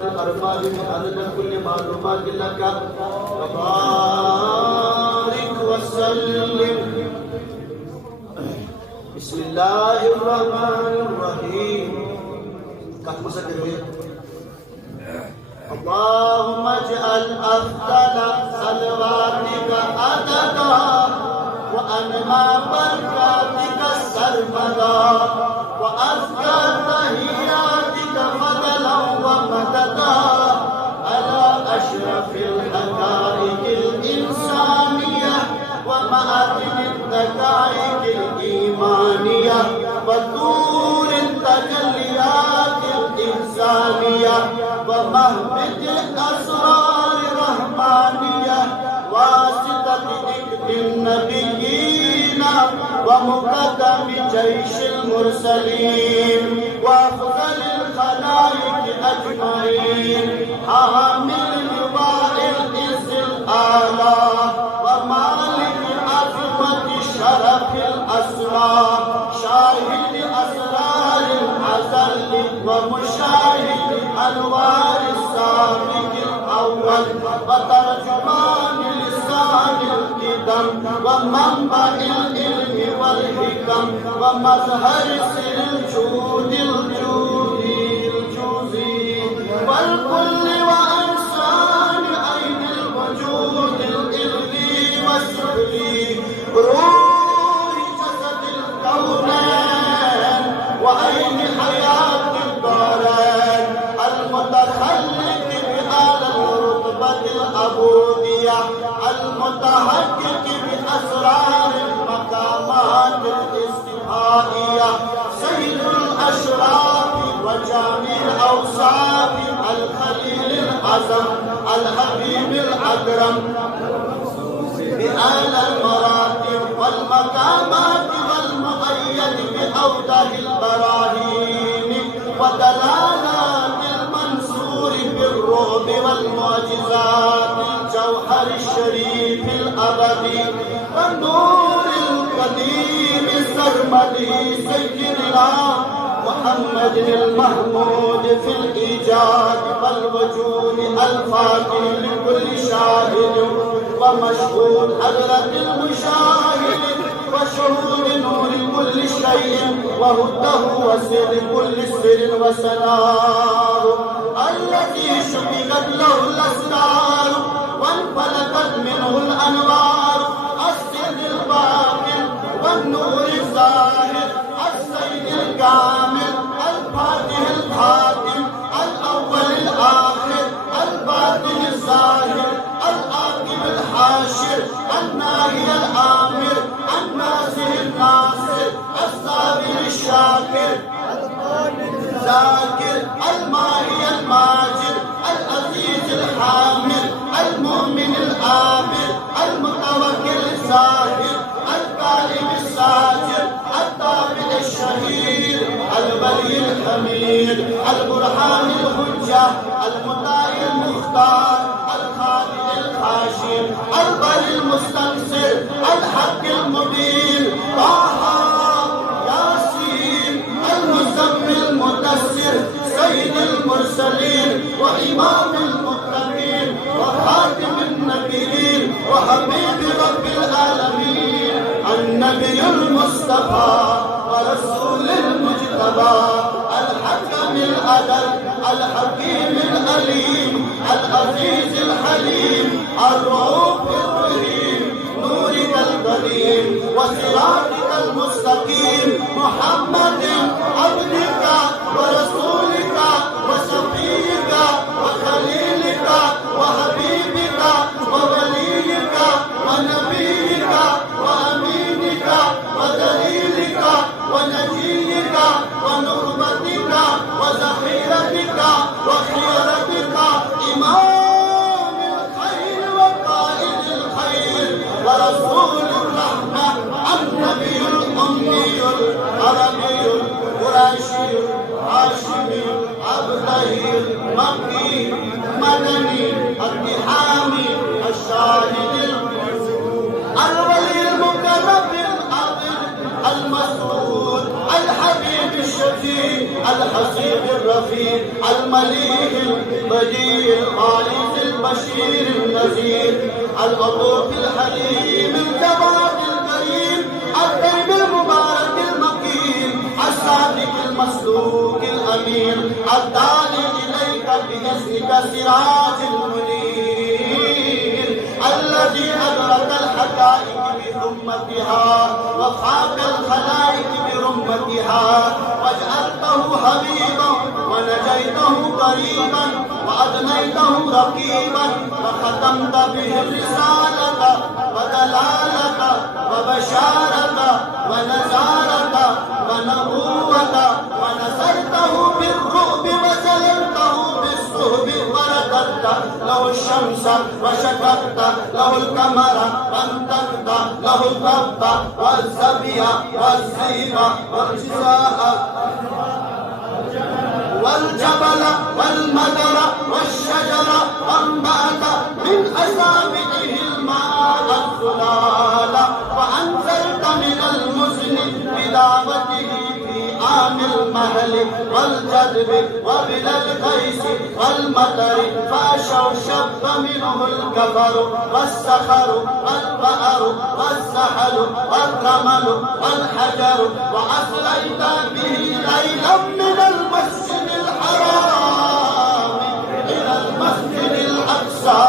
الأرباب من عدد كل معلومات لك وبارك وسلم. بسم الله الرحمن الرحيم. اللهم اجعل أفضل صلواتك عددا وأنمى بركاتك سرمدا وأزكى تحياتك فضلا ومددا على أشرف الحقائق الإنسانية ومعادن الدقائق الإيمانية وطور التجليات الإنسانية ومهبط الأسرار الرحمانية واسطة ذكر النبيين ومقدم جيش المرسلين وأفضل الخلائق أجمعين حامل لواء العز الأعلى ومالك عظمة الشرف الأسرى شاهد أسرار الأزل ومشاهد أنوار السابق الأول وترجمان لسان القدم ومنبع العلم والحكم ومظهر سر الجود الجوزي والكل وأنسان عين الوجود الإلهي والسفلي روح جسد الكونين وعين حياة الدارين المتخلق بأعلى الرتبة العبودية المتحقق بأسرار المقامات الاستفائية سيد الأشراف وجامع الأوصاف الخليل العظم الحبيب الأكرم بأعلى المراتب والمقامات والمؤيد بأوضح البراهين ودلالات المنصور بالرعب والمعجزات الجوهر الشريف الأبدي والنور القديم السرمدي سيدنا محمد المحمود في الإيجاد والوجود الفاتح لكل شاهد ومشهود حضرة المشاهد وشهود نور كل شيء وهده وسر كل سر وسنار الذي شبكت له الأسرار وانفلقت منه الأنوار السر الباطن والنور الظاهر السيد الكامل الفاتح الخاتم الأول الآخر الباطن الظاهر العاقب الحاشر الناهي الآمر الناصر الناصر الصابر الشاكر الذاكر الماهي الماجد العزيز الحامل المؤمن الآمر المتوكل الزاهد الكريم الساجد الطابع الشهيد الولي الحميد البرهان الحجة المطاع المختار الخالق الخاشع البر المستنصر الحق المبين طه ياسين المزمل المدثر سيد المرسلين وإمام المتقين وخاتم النبيين وحبيب رب العالمين النبي المصطفى ورسول المجتبى الحكم العدل الحكيم العليم العزيز الحليم الرؤوف الرحيم نورك الكريم وصراطك المستقيم محمد عبدك ورسولك وشفيعك وخليلك وحبيبك ووليك ونبيك وأمينك ودليلك ونجيك ونخبتك وذخيرتك وخيرتك إمام الخير وقائد الخير ورسول الرحمة النبي الأمي العربي القرشي الهاشمي الأبلهي المكي المدني التحامي الشاهد الولي المكرم العبد المسعود الحبيب الشفيع الحسيب الرفيع المليك البديع الخالق البشير النذير العطوف الحليم الجواد الكريم الطيب المبارك المكين الصادق المصدوق الأمين الداعي إليك بإذنك سراج المنير الذي أدرك الحقائق برمتها وفاق الخلائق برمتها وجعلته حبيبا ونجيته قريبا وأدنيته رقيبا وختمت به الرسالة ودلالة وبشارة ونزارة ونبوة ونصرته بالرعب وسلمته بالصهب ورددت له الشمس وشكرت له القمر وانتقت له الضب والزبي والزيب والجزاء والجبل والمدر والشجر وانبات من أصابعه الماء الزلال وأنزلت من المزن بدعوته في عام المهل والجدب وبلا الغيث والمطر فأشوشب منه الكفر والسخر والبأر والسحل والرمل والحجر وأصليت به ليلا من المسجد الحرام إلى المسجد الأقصى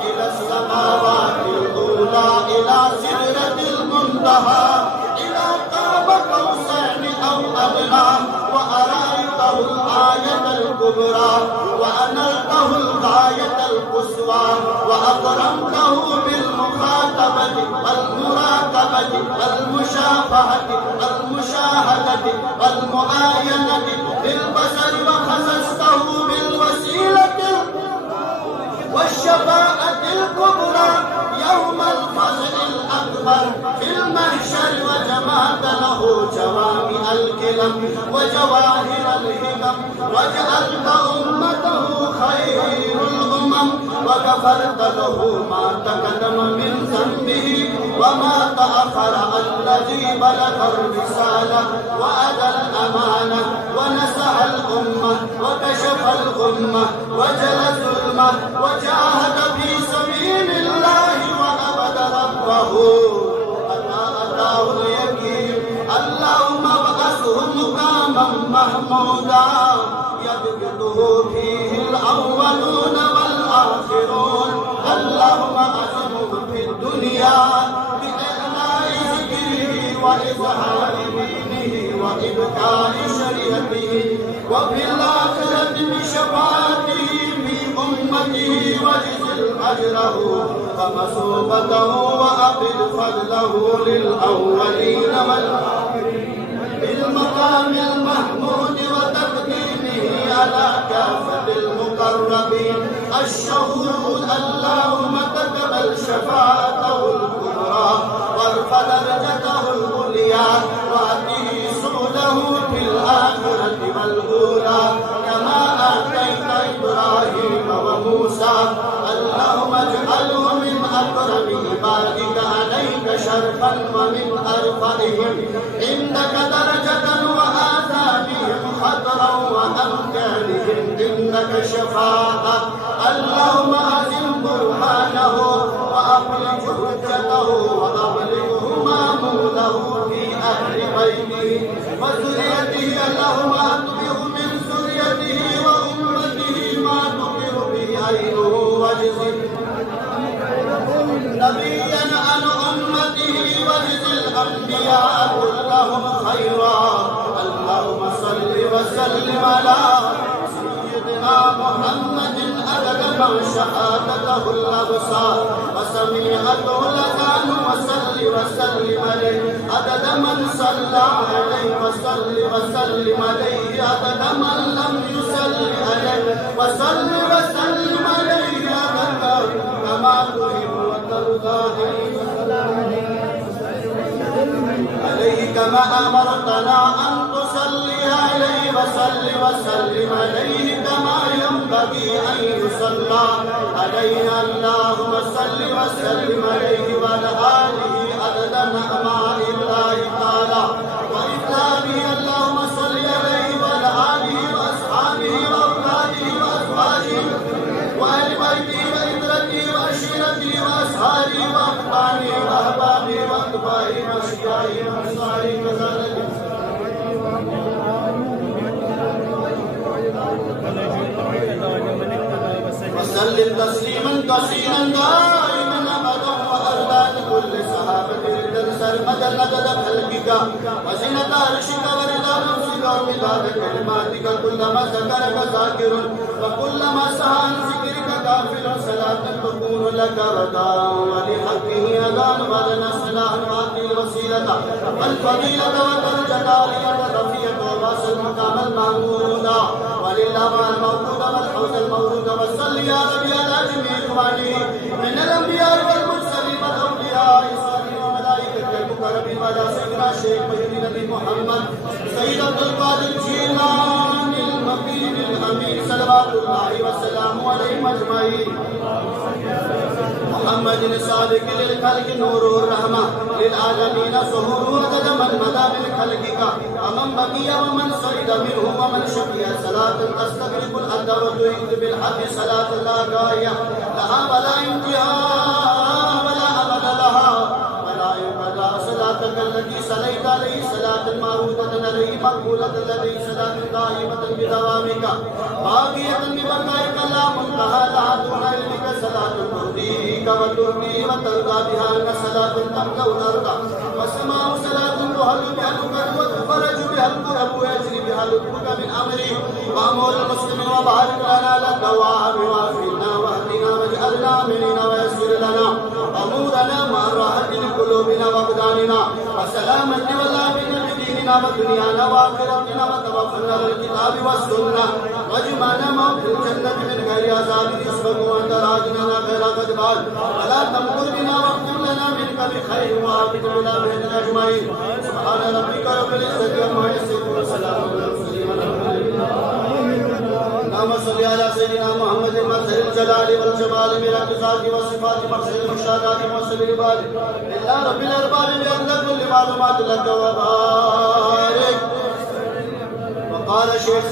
إلى السماوات الأولى إلى سدرة المنتهى إلى قاب قوسين أو أدنى وأرأيته الآية الكبرى وأنلته الغاية القصوى وأكرمته بالمخاطبة والمراقبة والمشافهة والمشاهدة والمعاينة بالبصر وخصصته بالوسيلة والشفاعة الكبرى يوم الفزع الأكبر في المحشر وجمعت له جوامع الكلم وجواهر الهمم وجعلت أمته خير الأمم وغفرت له ما تقدم من ذنبه وما تأخر الذي بلغ الرسالة وأدى الأمانة ونصح الأمة وكشف الغمة وجل الظلمة وجاهد في سبيل الله وعبد ربه حتى أتاه اليقين اللهم ابعثه مقاما محمودا يبغضه فيه الأولون والآخرون اللهم أعزه في الدنيا بإعلاء ذكره وإظهار دينه وإبقاء شريعته وفي الآخرة بشفاعته في أمته وجزل أجره ومثوبته وأقل فضله للأولين والآخرين بالمقام المحمود وتقديمه على كافة المقربين الشهود اللهم تقبل شفاعته الكبرى وارفع درجته العليا وأته سؤله في الآخرة والأولى كما آتيت إبراهيم وموسى اللهم اجعله من أكرم عبادك عليك شرفا ومن أرفعهم عندك درجة وآثارهم خطرا وأمكانهم عندك شفاعة اللهم أزم برهانه وأبلغ حجته وأبلغه ماموله في أهل بيته وذريته اللهم أتبع من ذريته وأمته ما تبر به عينه واجزه نبيا عن أمته واجزي الأنبياء كلهم خيرا اللهم صل وسلم على سيدنا محمد عدد ما شهادته الأبصار وسمعته الأذان وصل وسلم عليه عدد من صلى عليه وصل وسلم عليه عدد من لم يصل عليه وصل وسلم عليه عدد كما تحب وترضى عليه كما أمرتنا أن تصلي عليه وسلم عليه كما ينبغي أن يصلى عليه اللهم صل وسلم عليه وعلى آله عدد نعماء الله تعالى وإكرامه اللهم صل عليه وعلى آله وأصحابه وأولاده वसल्लिम तस्लीमन कसीरन दाइमन अबदा व अरदान कुल्ल सहाबति रिदन सरमदन नदद खल्किका वज़िनत अर्शिका व रिदा नफ्सिका व मिदाद कलिमातिका कुल्लमा ज़करका ज़ाकिरुन व कुल्लमा सहान ज़िक्रिका काफ़िरुन सलातन तकूनु लका रदान व लिहक़्क़िही अदान व लना सलाहन व अक़ील वसीलता वल फ़दीलता व दरजता लियत रफ़ीअत व वासल मक़ामल महमूदा वलिल्लाह मअल मौजूदा वल हौज़ल मौरूदा व सल्ली या रब्बी अला जमीइ इख़वानी मिनल अंबिया वल मुरसलीन वल औलिया सालिहीन व मलाइकतिल मुक़र्रबीन व अला सय्यिदिना शेख मुहीद्दीन नबी मुहम्मद सय्यिद अब्दुल क़ादिर जीलानील मकीनिल अमीन सल्लल्लाहु व सल्लम अलैहि अजमईन محمد صادق للخلق نور الرحمة للعالمين ظهور وجد من مدى من خلقك ومن بقي ومن صعد منه ومن شقي صلاة تستغرق الأرض وتعيد بالحق صلاة لا غاية لها ولا انتهاء ولا أمد لها ولا ينقضى صلاتك التي صليت عليه صلاة معروضة عليه مقبولة الذي صلاة دائمة بدوامك باقية ببقائك لا منتهى لها دون علمك صلاة تهديك وتهدي وترضى بها أن صلاة تملأ الأرض والسماء صلاة تهل بها الكرب وتفرج بها الكرب ويجري بها لطفك من أمري وأمور المسلمين وبارك لنا على الدوام وافنا واهدنا واجعلنا آمنين ويسر لنا أمورنا مع راحة لقلوبنا وأبداننا وسلامة والعافية بديننا ودنيانا وآخرتنا وتوفنا للكتاب والسنة واجمعنا معهم في الجنة من غير عذاب يسبق وأنت راجنا غير غضبان ولا تمكر بنا واغفر لنا منك بخير وعافية بنا من أجمعين سبحان ربك رب العزة عما يصفون وسلام على المرسلين والحمد لله اللهم صل على سيدنا محمد مظهر الجلال والجمال من الصفات والصفات مقصد المشاهدات موصل العباد إلا رب الأرباب بأن كل معلومات لك وبارك وقال شيخ